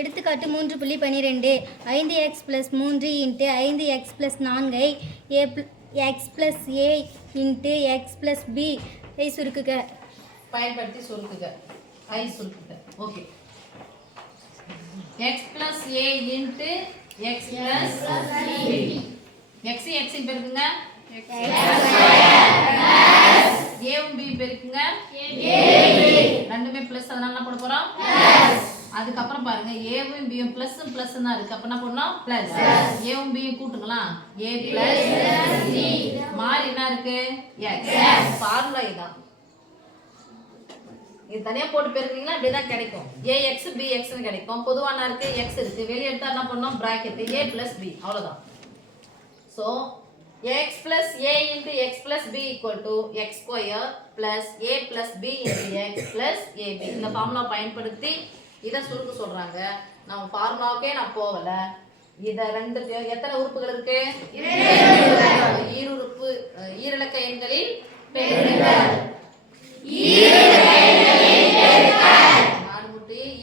எடுத்துக்காட்டு 3.12 5x + 3 × 5x + 4 x + a × x + b ஐ சுருக்குக. பயன்படுத்தி சுருக்குக. ஐ சுருக்குக. Okay. x + a × x + b. x x பெருக்குங்க. a b பெருக்குங்க. ரெண்டுமே பிளஸ், அதனால என்ன போட போறோம்? அதுக்கு அப்புறம் பாருங்க a வும் b யும் பிளஸ் பிளஸ் தான் இருக்கு. அப்ப என்ன பண்ணனும்? பிளஸ். a வும் b யும் கூட்டுங்களா? a + b. மாறி என்ன இருக்கு? x. ஃபார்முலா இதான். இது தனியா போட்டு பெருக்குனீங்கன்னா இப்படி தான் கிடைக்கும். ax bx ன்னு கிடைக்கும். பொதுவான இருக்கு x இருக்கு. வெளிய எடுத்தா என்ன பண்ணனும்? Bracket a + b. அவ்வளவுதான். So x + a × x + b = x² + a + b × x + ab. இந்த ஃபார்முலா பயன்படுத்தி இத சுருக்க சொல்றாங்க. நம்ம ஃபார்முலாவுக்கே நான் போவல. இத ரெண்டு எத்தனை உறுப்புகள் இருக்கு? ஈருறுப்பு ஈரிலக்க எண்களில் பெருக்கல்.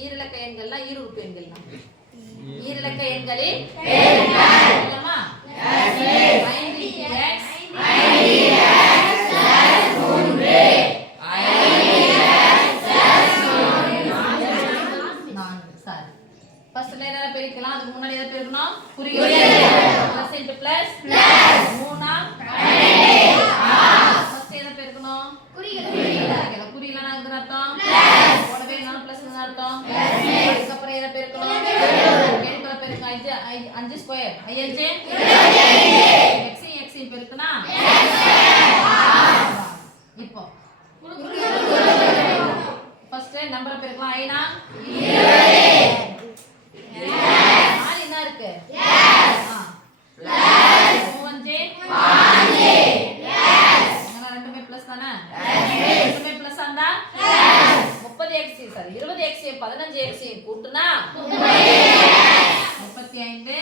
ஈரிலக்க எண்கள்னா ஈருறுப்பு எண்கள் தான். ஈரிலக்க எண்களில் பெருக்கல். சொல்லலாமா? 5x ஃபர்ஸ்ட் லைன் எல்லாம் பெருக்கலாம். அதுக்கு முன்னாடி எதை பெருக்கணும்? குறிகள். பிளஸ் இன்டு பிளஸ் 3 ஃபர்ஸ்ட் எதை பெருக்கணும்? குறிகள். குறிகள் என்ன அர்த்தம்? போடவே இல்லனா பிளஸ் அர்த்தம். அதுக்கு அப்புறம் எதை பெருக்கணும்? எண்களை பெருக்க. 5 ஸ்கொயர் 5 x பெருக்குனா இப்போ ஃபர்ஸ்ட் நம்பரை பெருக்கலாம். 5 னா 4 என்ன இருக்கு? பிளஸ் 5 ரெண்டுமே பிளஸ் தானே? ரெண்டுமே பிளஸ் ஆண்டா 30x சாரி 20x 15x கூட்டுனா 35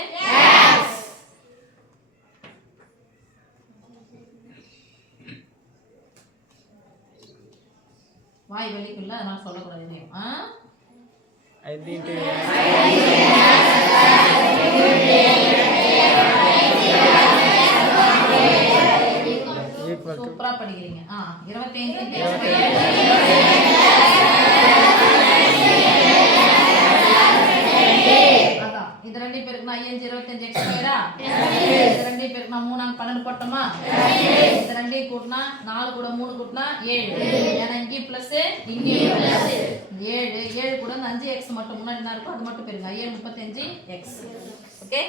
வாய் வலிக்குள்ள அதனால சொல்லக்கூடாது இதையும். 5 சூப்பரா படிக்கிறீங்க. 25 அதான் இது ரெண்டு பேருக்குனா 5 25 x ஸ்கொயரா? இது ரெண்டு பேருக்குனா 3 12 போட்டோமா? இது ரெண்டையும் கூட்டினா 4 கூட 3 கூட்டினா 7. ஏன்னா இங்கே பிளஸ் இங்கே பிளஸ் 7 கூட 5x மட்டும் முன்னாடி என்ன இருக்கோ அது மட்டும் பெருங்க. 7 35x. ஓகே.